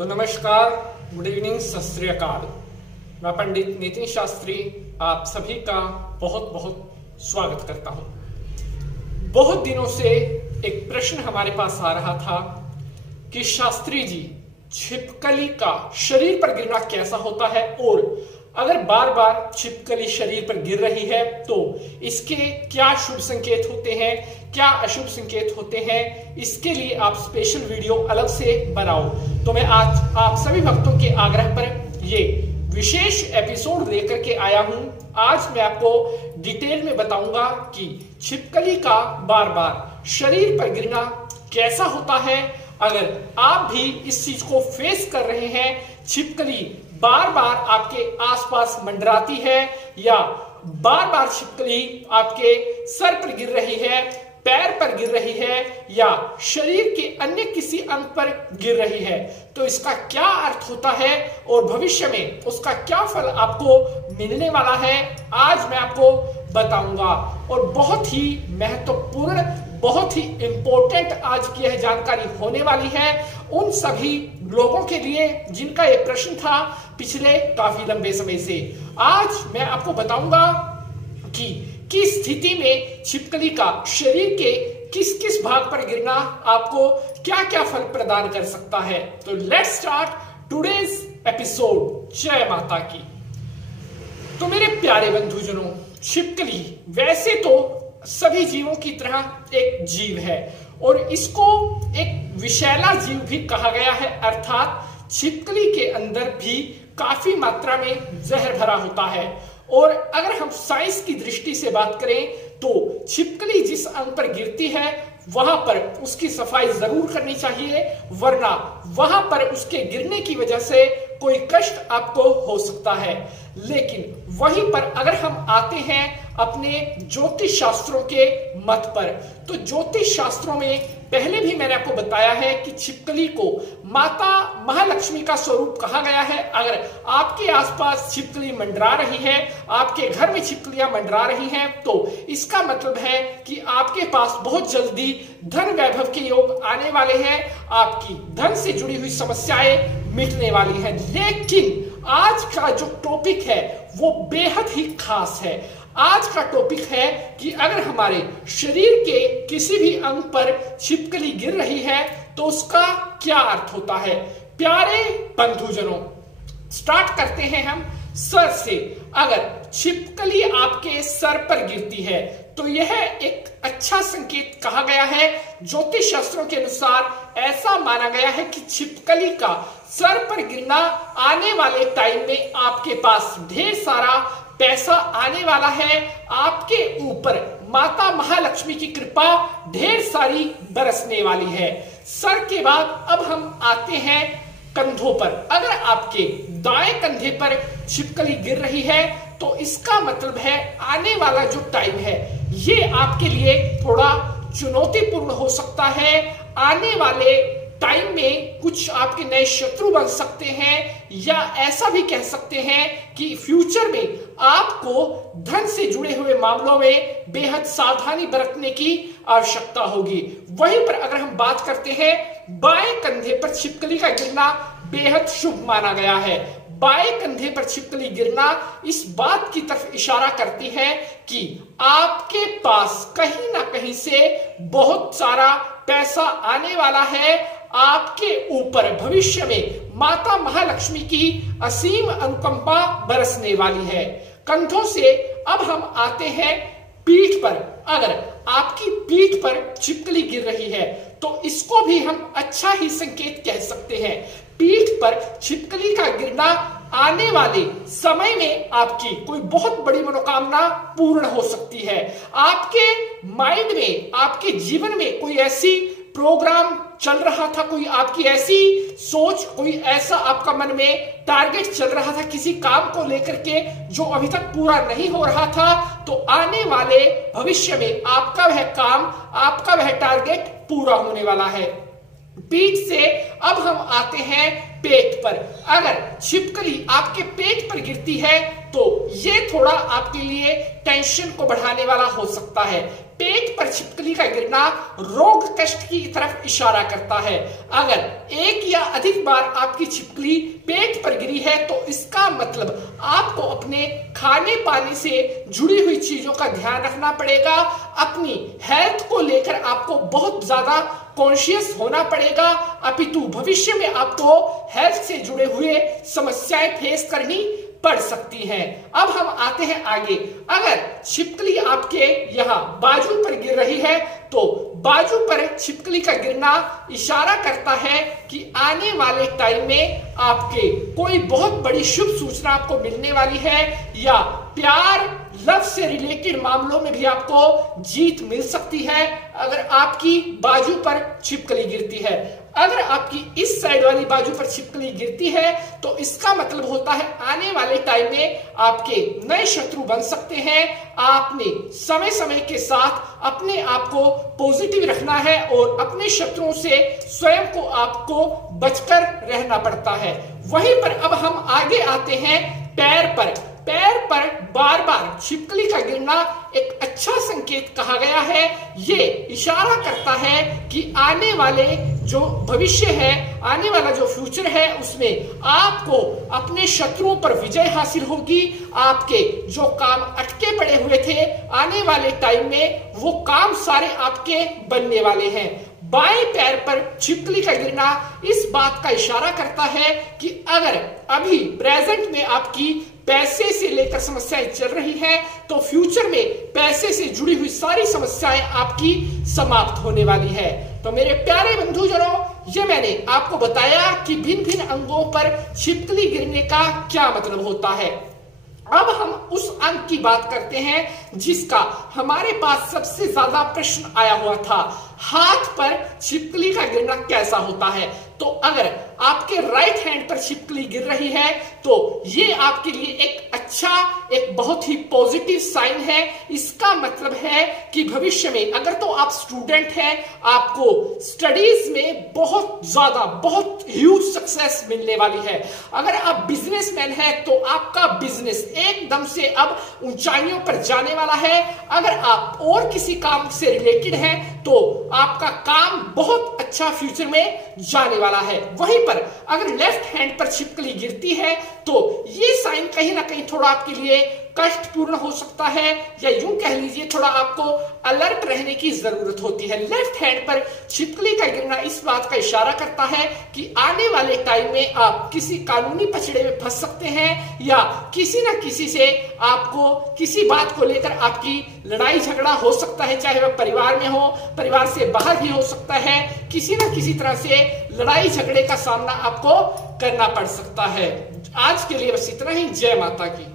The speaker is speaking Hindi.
तो नमस्कार, गुड इवनिंग, सत श्री अकाल। मैं पंडित नितिन शास्त्री आप सभी का बहुत बहुत स्वागत करता हूं। बहुत दिनों से एक प्रश्न हमारे पास आ रहा था कि शास्त्री जी, छिपकली का शरीर पर गिरना कैसा होता है और अगर बार बार छिपकली शरीर पर गिर रही है तो इसके क्या शुभ संकेत होते हैं, क्या अशुभ संकेत होते हैं, इसके लिए आप स्पेशल वीडियो अलग से बनाओ। तो मैं आज आप सभी भक्तों के आग्रह पर ये विशेष एपिसोड लेकर के आया हूं। आज मैं आपको डिटेल में बताऊंगा कि छिपकली का बार बार शरीर पर गिरना कैसा होता है। अगर आप भी इस चीज को फेस कर रहे हैं, छिपकली बार बार आपके आसपास मंडराती है या बार बार छिपकली आपके सर पर गिर रही है, पैर पर गिर रही है या शरीर के अन्य किसी अंग पर गिर रही है, तो इसका क्या अर्थ होता है और भविष्य में उसका क्या फल आपको मिलने वाला है, आज मैं आपको बताऊंगा। और बहुत ही महत्वपूर्ण, बहुत ही इंपॉर्टेंट आज की यह जानकारी होने वाली है उन सभी लोगों के लिए जिनका यह प्रश्न था पिछले काफी लंबे समय से। आज मैं आपको बताऊंगा कि किस स्थिति में छिपकली का शरीर के किस किस भाग पर गिरना आपको क्या क्या फल प्रदान कर सकता है। तो लेट्स स्टार्ट टुडेज एपिसोड। जय माता की। तो मेरे प्यारे बंधुजनों, छिपकली वैसे तो सभी जीवों की तरह एक जीव है और इसको एक विषैला जीव भी कहा गया है, अर्थात छिपकली के अंदर भी काफी मात्रा में जहर भरा होता है। और अगर हम साइंस की दृष्टि से बात करें तो छिपकली जिस अंग पर गिरती है वहां पर उसकी सफाई जरूर करनी चाहिए, वरना वहां पर उसके गिरने की वजह से कोई कष्ट आपको हो सकता है। लेकिन वहीं पर अगर हम आते हैं अपने ज्योतिष शास्त्रों के मत पर, तो ज्योतिष शास्त्रों में पहले भी मैंने आपको बताया है कि छिपकली को माता महालक्ष्मी का स्वरूप कहा गया है। अगर आपके आसपास छिपकली मंडरा रही है, आपके घर में छिपकलियां मंडरा रही हैं, तो इसका मतलब है कि आपके पास बहुत जल्दी धन वैभव के योग आने वाले हैं, आपकी धन से जुड़ी हुई समस्याएं मिटने वाली हैं। लेकिन आज का जो टॉपिक है वो बेहद ही खास है। आज का टॉपिक है कि अगर हमारे शरीर के किसी भी अंग पर छिपकली गिर रही है तो उसका क्या अर्थ होता है। प्यारे बंधुजनों, स्टार्ट करते हैं हम सर से। अगर छिपकली आपके सर पर गिरती है तो यह एक अच्छा संकेत कहा गया है। ज्योतिष शास्त्रों के अनुसार ऐसा माना गया है कि छिपकली का सर पर गिरना आने वाले टाइम में आपके पास ढेर सारा पैसा आने वाला है, आपके ऊपर माता महालक्ष्मी की कृपा ढेर सारी बरसने वाली है। सर के बाद अब हम आते हैं कंधों पर। अगर आपके दाएं कंधे पर छिपकली गिर रही है तो इसका मतलब है आने वाला जो टाइम है ये आपके लिए थोड़ा चुनौतीपूर्ण हो सकता है। आने वाले टाइम में कुछ आपके नए शत्रु बन सकते हैं या ऐसा भी कह सकते हैं कि फ्यूचर में आपको धन से जुड़े हुए मामलों में बेहद सावधानी बरतने की आवश्यकता होगी। वहीं पर अगर हम बात करते हैं बाएं कंधे पर छिपकली का गिरना बेहद शुभ माना गया है। बाएं कंधे पर छिपकली गिरना इस बात की तरफ इशारा करती है कि आपके पास कहीं ना कहीं से बहुत सारा पैसा आने वाला है, आपके ऊपर भविष्य में माता महालक्ष्मी की असीम अनुकंपा बरसने वाली है। कंधों से अब हम आते हैं पीठ पर। अगर आपकी पीठ पर छिपकली गिर रही है तो इसको भी हम अच्छा ही संकेत कह सकते हैं। पीठ पर छिपकली का गिरना आने वाले समय में आपकी कोई बहुत बड़ी मनोकामना पूर्ण हो सकती है। आपके माइंड में, आपके जीवन में कोई ऐसी प्रोग्राम चल रहा था, कोई आपकी ऐसी सोच, कोई ऐसा आपका मन में टारगेट चल रहा था किसी काम को लेकर के जो अभी तक पूरा नहीं हो रहा था, तो आने वाले भविष्य में आपका वह काम, आपका वह टारगेट पूरा होने वाला है। पीठ से अब हम आते हैं पेट पर। अगर छिपकली आपके पेट पर गिरती है तो ये थोड़ा आपके लिए टेंशन को बढ़ाने वाला हो सकता है। पेट पर छिपकली का गिरना रोग कष्ट की तरफ इशारा करता है। अगर एक या अधिक बार आपकी छिपकली पेट पर गिरी है तो इसका मतलब आपको अपने खाने पाने से जुड़ी हुई चीजों का ध्यान रखना पड़ेगा। अपनी हेल्थ को लेकर आपको बहुत ज्यादा कॉन्शियस होना पड़ेगा, अपितु भविष्य में आपको हेल्थ से जुड़े हुए समस्याएं फेस करनी पड़ सकती हैं। अब हम आते हैं आगे। अगर छिपकली आपके यहाँ बाजू पर गिर रही है तो बाजू पर छिपकली का गिरना इशारा करता है कि आने वाले टाइम में आपके कोई बहुत बड़ी शुभ सूचना आपको मिलने वाली है, या प्यार लव से रिलेटेड मामलों में भी आपको जीत मिल सकती है अगर आपकी बाजू पर छिपकली गिरती है। अगर आपकी इस साइड वाली बाजू पर छिपकली गिरती है तो इसका मतलब होता है आने वाले टाइम में आपके नए शत्रु बन सकते हैं। आपने समय समय के साथ अपने आप को पॉजिटिव रखना है और अपने शत्रुओं से स्वयं को आपको बचकर रहना पड़ता है। वहीं पर अब हम आगे आते हैं पैर पर। पैर पर बार बार छिपकली का गिरना एक अच्छा संकेत कहा गया है। ये इशारा करता है कि आने वाले जो भविष्य है, आने वाला जो फ्यूचर है, उसमें आपको अपने शत्रुओं पर विजय हासिल होगी। आपके जो काम अटके पड़े हुए थे आने वाले टाइम में वो काम सारे आपके बनने वाले हैं। बाएं पैर पर छिपकली का गिरना इस बात का इशारा करता है कि अगर अभी प्रेजेंट में आपकी पैसे से लेकर समस्याएं चल रही हैं तो फ्यूचर में पैसे से जुड़ी हुई सारी समस्याएं आपकी समाप्त होने वाली है। तो मेरे प्यारे बंधुजनों, ये मैंने आपको बताया कि भिन्न भिन्न अंगों पर छिपकली गिरने का क्या मतलब होता है। अब हम उस अंग की बात करते हैं जिसका हमारे पास सबसे ज्यादा प्रश्न आया हुआ था। हाथ पर छिपकली का गिरना कैसा होता है? तो अगर आपके राइट हैंड पर छिपकली गिर रही है तो ये आपके लिए एक अच्छा, एक बहुत ही पॉजिटिव साइन है। इसका मतलब है कि भविष्य में अगर तो आप स्टूडेंट हैं, आपको स्टडीज में बहुत ज्यादा, बहुत ह्यूज सक्सेस मिलने वाली है। अगर आप बिजनेसमैन हैं तो आपका बिजनेस एकदम से अब ऊंचाइयों पर जाने वाला है। अगर आप और किसी काम से रिलेटेड हैं तो आपका काम बहुत अच्छा फ्यूचर में जाने वाला है। वहीं पर अगर लेफ्ट हैंड पर छिपकली गिरती है तो ये साइन कहीं ना कहीं थोड़ा आपके लिए कष्टपूर्ण हो सकता है, या यूं कह लीजिए थोड़ा आपको अलर्ट रहने की जरूरत होती है। लेफ्ट हैंड पर छिपकली का गिरना इस बात का इशारा करता है कि आने वाले टाइम में आप किसी कानूनी पछड़े में फंस सकते हैं, या किसी न किसी से आपको किसी बात को लेकर आपकी लड़ाई झगड़ा हो सकता है, चाहे वह परिवार में हो, परिवार से बाहर भी हो सकता है। किसी न किसी तरह से लड़ाई झगड़े का सामना आपको करना पड़ सकता है। आज के लिए बस इतना ही। जय माता की।